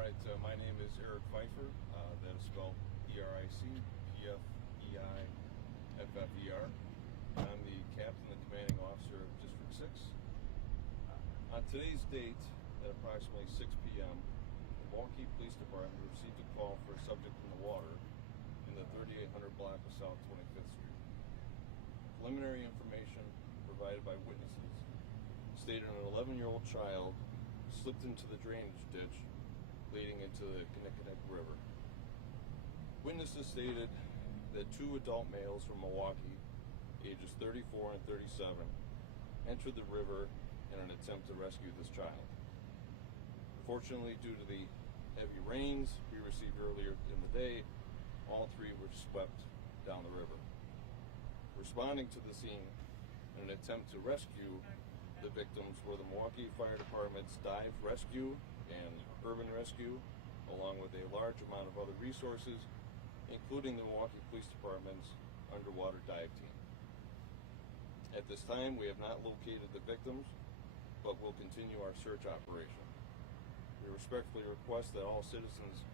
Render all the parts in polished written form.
right, my name is Eric Pfeiffer. That is spelled E-R-I-C-P-F-E-I-F-F-E-R. I'm the captain and commanding officer of District 6. On today's date, at approximately 6 p.m., the Milwaukee Police Department received a call for a subject in the water in the 3800 block of South 25th Street. Preliminary information provided by witnesses stated an 11-year-old child slipped into the drainage ditch leading into the Kinnickinnick River. Witnesses stated that two adult males from Milwaukee, ages 34 and 37, entered the river in an attempt to rescue this child. Fortunately, due to the heavy rains we received earlier in the day, all three were swept down the river. Responding to the scene in an attempt to rescue the victims were the Milwaukee Fire Department's dive rescue and urban rescue, along with a large amount of other resources, including the Milwaukee Police Department's underwater dive team. At this time, we have not located the victims, but will continue our search operation. We respectfully request that all citizens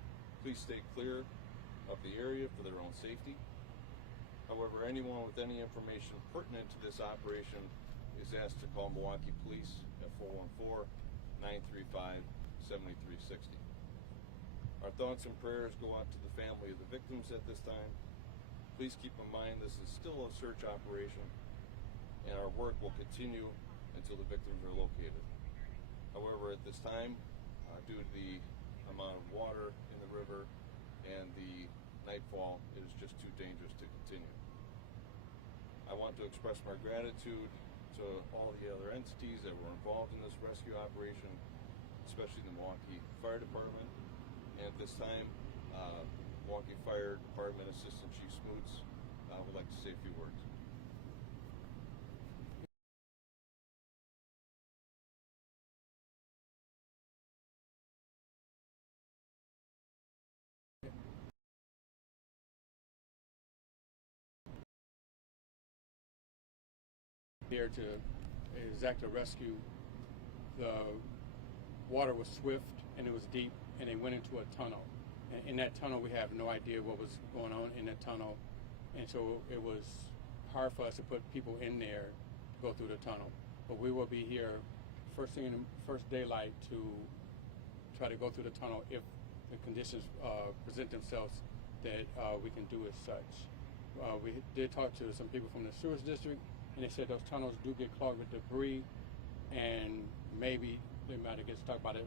please stay clear of the area for their own safety. However, anyone with any information pertinent to this operation is asked to call Milwaukee Police at 414-935-7360. Our thoughts and prayers go out to the family of the victims at this time. Please keep in mind this is still a search operation, and our work will continue until the victims are located. However, at this time, due to the amount of water in the river and the nightfall, it is just too dangerous to continue. I want to express my gratitude to all the other entities that were involved in this rescue operation, especially the Milwaukee Fire Department. And at this time, Milwaukee Fire Department Assistant Chief Smoots would like to say a few words. Here to exact a rescue. The water was swift and it was deep, and they went into a tunnel. And in that tunnel, we have no idea what was going on in that tunnel, and so it was hard for us to put people in there to go through the tunnel. But we will be here first thing in the first daylight to try to go through the tunnel if the conditions present themselves that we can do as such. We did talk to some people from the sewage district, and they said those tunnels do get clogged with debris, and maybe they might have get stuck by the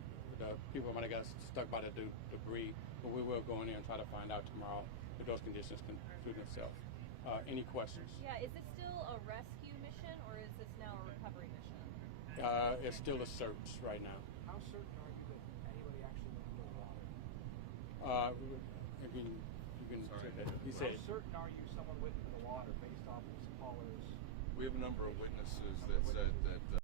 people might have got stuck by the debris. But we will go in there and try to find out tomorrow if those conditions can do themselves. Any questions? Yeah, is this still a rescue mission, or is this now a recovery mission? It's still a search right now. How certain are you that anybody actually went into the water? You can Sorry. say that. He said, How certain are you someone went into the water based off of this caller's? We have a number of witnesses that said that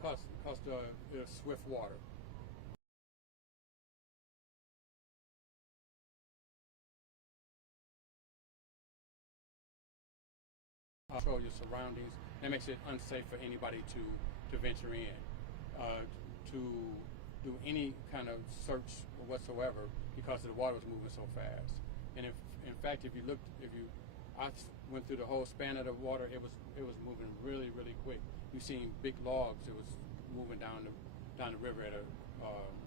because the swift water. Control your surroundings. That makes it unsafe for anybody to venture in, to do any kind of search whatsoever because the water was moving so fast. And if, in fact, I went through the whole span of the water, it was moving really, really quick. You seen big logs. It was moving down the river at a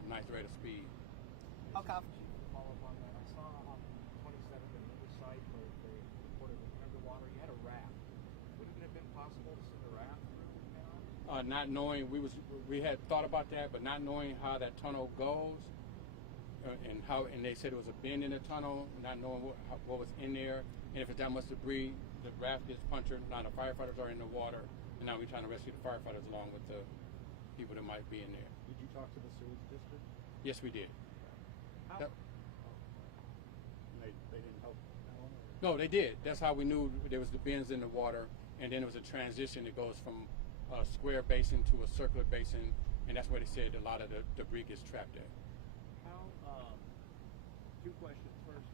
nice rate of speed. How confident follow up on that. I saw on 27th and another site where they reported underwater. You had a raft. Wouldn't it have been possible to send a raft through head on? Not knowing, we had thought about that, but not knowing how that tunnel goes, and they said it was a bend in the tunnel, not knowing what was in there, and if it's that much debris, the raft gets punctured. Now the firefighters are in the water, and now we're trying to rescue the firefighters along with the people that might be in there. Did you talk to the sewage district? Yes, we did. How? They didn't help at all? No, they did. That's how we knew there was the bends in the water, and then it was a transition that goes from a square basin to a circular basin, and that's where they said a lot of the debris gets trapped at. How, two questions. First,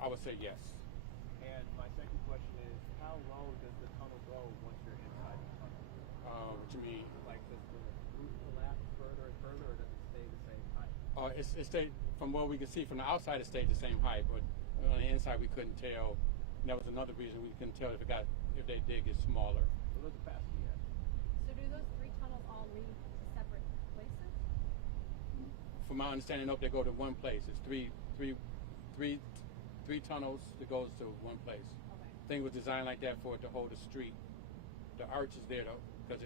I would say yes. and my second question is, how low does the tunnel go once you're inside the tunnel? What you mean? Like, does the roof collapse further and further, or does it stay the same height? It stayed, from what we could see from the outside, it stayed the same height, but on the inside we couldn't tell. And that was another reason we couldn't tell if they did get smaller. What was the capacity at? So do those three tunnels all lead to separate places? From my understanding, nope, they go to one place. It's three tunnels that goes to one place. Okay. Thing was designed like that for it to hold the street. The arch is there though, because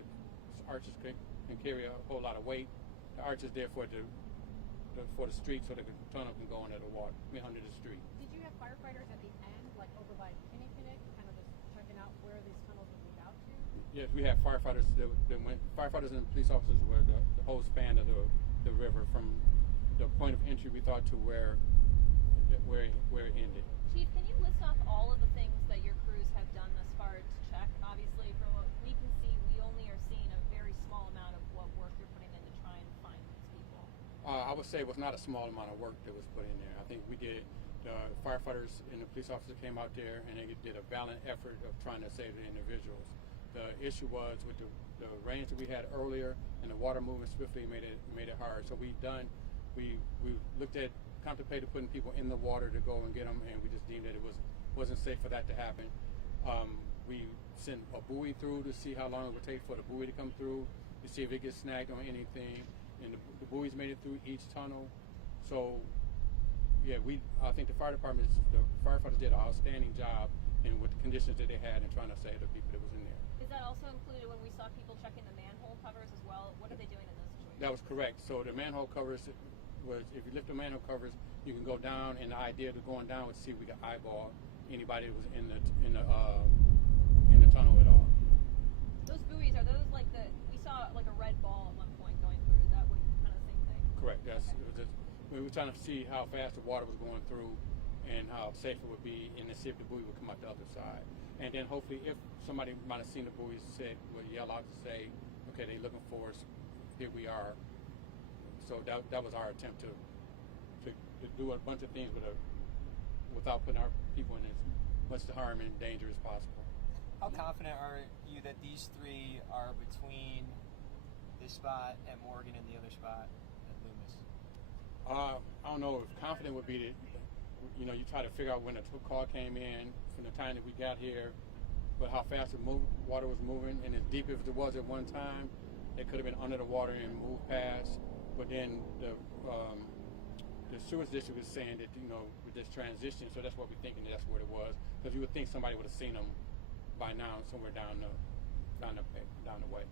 arches can carry a whole lot of weight. The arch is there for the street, so the tunnel can go under the water, under the street. Did you have firefighters at the end, like over by Kinnikinnick, kind of just checking out where these tunnels would lead out to? Yes, we have firefighters that went. Firefighters and police officers were the whole span of the river from the point of entry we thought to where it ended. Chief, can you list off all of the things that your crews have done thus far to check? Obviously, from what we can see, we only are seeing a very small amount of what work you're putting in to try and find these people. I would say it was not a small amount of work that was put in there. I think we did. The firefighters and the police officers came out there and they did a valiant effort of trying to save the individuals. The issue was with the rains that we had earlier and the water moving swiftly made it hard. So we contemplated putting people in the water to go and get them, and we just deemed that it wasn't safe for that to happen. We sent a buoy through to see how long it would take for the buoy to come through, to see if it gets snagged on anything, and the buoys made it through each tunnel. So yeah, I think the firefighters did an outstanding job with the conditions that they had and trying to save the people that was in there. Is that also included when we saw people checking the manhole covers as well? What are they doing in those situations? That was correct. So the manhole covers was, if you lift the manhole covers, you can go down, and the idea of going down was to see if we could eyeball anybody that was in the tunnel at all. Those buoys, are those like we saw like a red ball at one point going through? Is that what kind of same thing? Correct. That's Okay. it was just, we were trying to see how fast the water was going through and how safe it would be, and to see if the buoy would come out the other side. And then hopefully, if somebody might have seen the buoys, would yell out to say, "Okay, they're looking for us. Here we are." So that was our attempt to do a bunch of things without putting our people in as much harm and danger as possible. How confident are you that these three are between this spot at Morgan and the other spot at Loomis? I don't know if confident would be that, you try to figure out when the call came in from the time that we got here, but how fast the water was moving, and as deep as it was at one time, it could have been under the water and moved past. But then the sewage district was saying that, with this transition, so that's what we're thinking that's what it was. Because you would think somebody would have seen them by now somewhere down the way.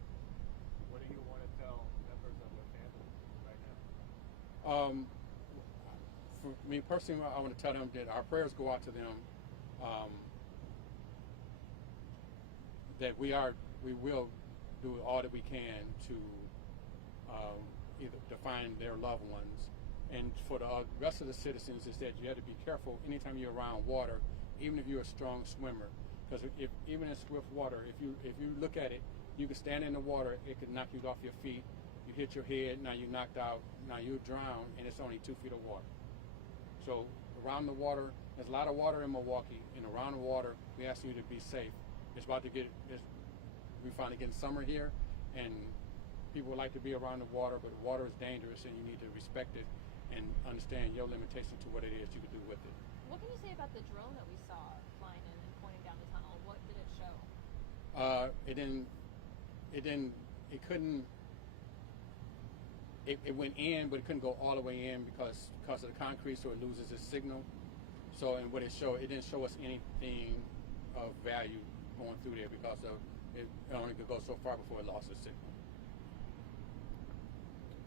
What do you want to tell members of the family right now? For me personally, I want to tell them that our prayers go out to them. That we will do all that we can to either to find their loved ones, and for the rest of the citizens is that you have to be careful anytime you're around water, even if you're a strong swimmer, because even in swift water, if you look at it, you can stand in the water, it could knock you off your feet, you hit your head, now you're knocked out, now you drown, and it's only 2 feet of water. So around the water, there's a lot of water in Milwaukee, and around the water, we ask you to be safe. We finally getting summer here, and people would like to be around the water, but the water is dangerous, and you need to respect it and understand your limitation to what it is you can do with it. What can you say about the drone that we saw flying in and pointing down the tunnel? What did it show? it went in, but it couldn't go all the way in because of the concrete, so it loses its signal. So, and what it showed, it didn't show us anything of value going through there because of it only could go so far before it lost its signal.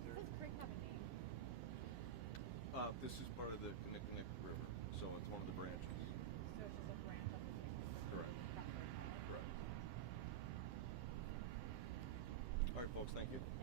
Does this creek have a name? This is part of the Kinnickinnic River, so it's one of the branches. So it's just a branch of the Correct. Correct. All right, folks, thank you.